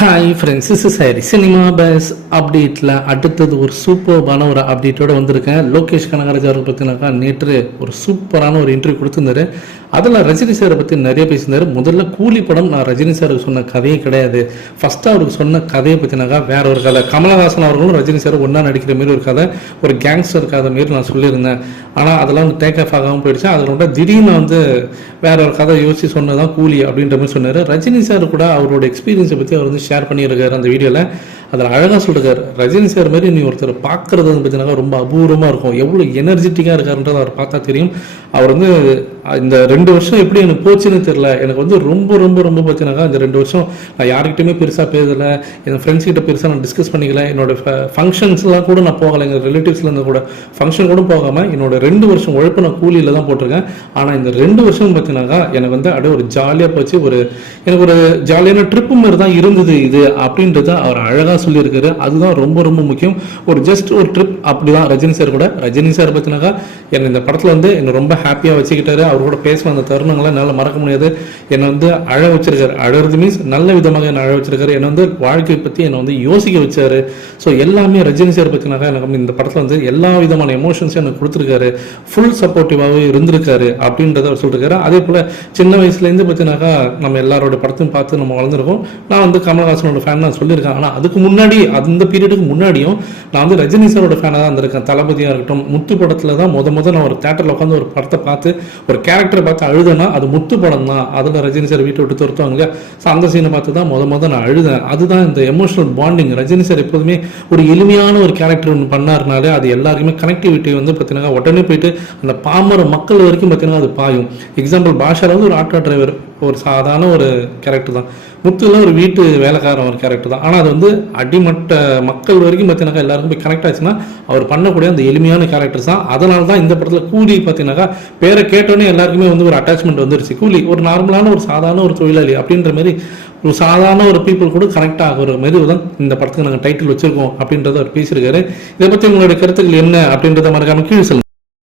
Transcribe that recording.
Hi friends, this is Hari. Cinema face அப்டேட்டில் அடுத்தது ஒரு சூப்பர்பான ஒரு அப்டேட்டோடு வந்திருக்கேன். லோகேஷ் கனகராஜ் அவர்கள் பற்றினாக்கா நேற்று ஒரு சூப்பரான ஒரு இன்டர்வியூ கொடுத்துருந்தாரு. அதில் ரஜினி சாரை பற்றி நிறைய பேசியிருந்தார். முதல்ல கூலி படம் நான் ரஜினி சாருக்கு சொன்ன கதையே கிடையாது. ஃபஸ்ட்டு அவருக்கு சொன்ன கதையை பற்றினாக்கா வேற ஒரு கதை. கமலஹாசன் அவர்களும் ரஜினி சார் ஒன்றா நடிக்கிற மாரி ஒரு கதை, ஒரு கேங்ஸ்டர் கதை மாரி நான் சொல்லியிருந்தேன். ஆனால் அதெல்லாம் வந்து டேக் ஆஃப் ஆகாமல் போயிடுச்சு. அதில் வந்து திடீர்னு வந்து வேற ஒரு கதை யோசிச்சு சொன்னதான் கூலி அப்படின்ற மாதிரி சொன்னார். ரஜினி சார் கூட அவரோட எக்ஸ்பீரியன்ஸை பற்றி அவர் வந்து ஷேர் பண்ணியிருக்காரு அந்த வீடியோவில். அதில் அழகாக சொல்லிருக்காரு, ரஜினி சார் மாதிரி நீ ஒருத்தர் பார்க்குறது வந்து பார்த்தீங்கன்னா ரொம்ப அபூர்வமாக இருக்கும். எவ்வளோ எனர்ஜெட்டிக்காக இருக்காருன்றது அவர் பார்த்தா தெரியும். அவர் வந்து இந்த 2 வருஷம் எப்படி எனக்கு போச்சுன்னு தெரியல. எனக்கு வந்து ரொம்ப ரொம்ப ரொம்ப பார்த்தீங்கன்னாக்கா இந்த 2 வருஷம் நான் யார்கிட்டையுமே பெருசாக பேசலை, என் ஃப்ரெண்ட்ஸ் கிட்ட பெருசாக நான் டிஸ்கஸ் பண்ணிக்கல, என்னோட ஃபங்க்ஷன்ஸ்லாம் கூட நான் போகலை, எங்கள் ரிலேட்டிவ்ஸ்லேருந்து கூட ஃபங்க்ஷன் கூட போகாமல் என்னோட 2 வருஷம் உழைப்பு நான் கூலியில் தான் போட்டிருக்கேன். ஆனால் இந்த 2 வருஷம் பார்த்தீங்கன்னாக்கா எனக்கு வந்து அப்படியே ஒரு ஜாலியாக போச்சு. எனக்கு ஒரு ஜாலியான ட்ரிப்பு மாதிரி தான் இருந்தது இது அப்படின்றத அவர் அழகாக சொல்லியிருக்காரு. அதுதான் ரொம்ப ரொம்ப முக்கியம். ஜஸ்ட் ஒரு ட்ரிப் அப்படி தான் ரஜினி சார் கூட. ரஜினி சார் பார்த்தீங்கன்னாக்கா என்னை இந்த படத்தில் வந்து என்னை ரொம்ப ஹாப்பியாக வச்சுக்கிட்டாரு. அவர் கூட பேசின அந்த தருணங்களை என்னால் மறக்க முடியாது. என்னை வந்து அழ வச்சிருக்காரு. அழகிறது மீன்ஸ் நல்ல விதமாக என்னை அழ வச்சிருக்காரு. என்னை வந்து வாழ்க்கையை பற்றி என்னை வந்து யோசிக்க வச்சாரு. ஸோ எல்லாமே ரஜினி சார் பார்த்தீங்கன்னாக்கா எனக்கு இந்த படத்தில் வந்து எல்லா விதமான எமோஷன்ஸும் எனக்கு கொடுத்துருக்காரு. ஃபுல் சப்போர்ட்டிவாகவே இருந்திருக்காரு அப்படின்றத அவர் சொல்லியிருக்காரு. அதே போல் சின்ன வயசுலேருந்து பார்த்தீங்கன்னாக்கா நம்ம எல்லாரோட படத்தையும் பார்த்து நம்ம வளர்ந்துருக்கோம். நான் வந்து கமலஹாசனோட ஃபேன் நான் சொல்லியிருக்கேன். ஆனால் அதுக்கு முன்னாடி அந்த பீரியடுக்கு முன்னாடியும் நான் வந்து ரஜினி சாரோட ஃபேனாக தான் இருந்திருக்கேன். தளபதியாக இருக்கட்டும், முத்து படத்தில் தான் முத நான் ஒரு தேட்டரில் உட்காந்து ஒரு படத்தை பார்த்து ஒரு கேரக்டரை பார்த்து அழுதேன்னா அது முத்து படம் தான். அதில் ரஜினி சார் வீட்டை விட்டு துரத்துவாங்க இல்லையா, ஸோ அந்த சீனை பார்த்து தான் முத நான் அழுதேன். அதுதான் இந்த எமோஷனல் பாண்டிங். ரஜினி சார் எப்போதுமே ஒரு எளிமையான ஒரு கேரக்டர் ஒன்று பண்ணாருனாலே அது எல்லாருக்குமே கனெக்டிவிட்டி வந்து பார்த்தீங்கன்னா உடனே போயிட்டு அந்த பாமர மக்கள் வரைக்கும் பார்த்தீங்கன்னா அது பாயும். எக்ஸாம்பிள் பாஷாவில் வந்து ஒரு ஆட்டோ டிரைவர் ஒரு சாதாரண ஒரு கேரக்டர் தான். முத்துல ஒரு வீட்டு வேலைக்காரன் ஒரு கேரக்டர் தான். ஆனால் அது வந்து அடிமட்ட மக்கள் வரைக்கும் பார்த்தீங்கன்னாக்கா எல்லாருக்கும் போய் கனெக்ட் ஆச்சுன்னா அவர் பண்ணக்கூடிய அந்த எளிமையான கேரக்டர்ஸ் தான். அதனால தான் இந்த படத்தில் கூலி பார்த்தீங்கன்னாக்கா பேரை கேட்டோன்னே எல்லாருக்குமே வந்து ஒரு அட்டாச்மெண்ட் வந்துருச்சு. கூலி ஒரு நார்மலான ஒரு சாதாரண ஒரு தொழிலாளி அப்படின்ற மாதிரி ஒரு சாதாரண ஒரு பீப்புள் கூட கனெக்ட் ஆகிற மாதிரி தான் இந்த படத்துக்கு நாங்கள் டைட்டில் வச்சிருக்கோம் அப்படின்றத அவர் பேசியிருக்காரு. இதை பற்றி உங்களுடைய கருத்துக்கள் என்ன அப்படின்றத மறக்காம கீழே சொல்லுங்க.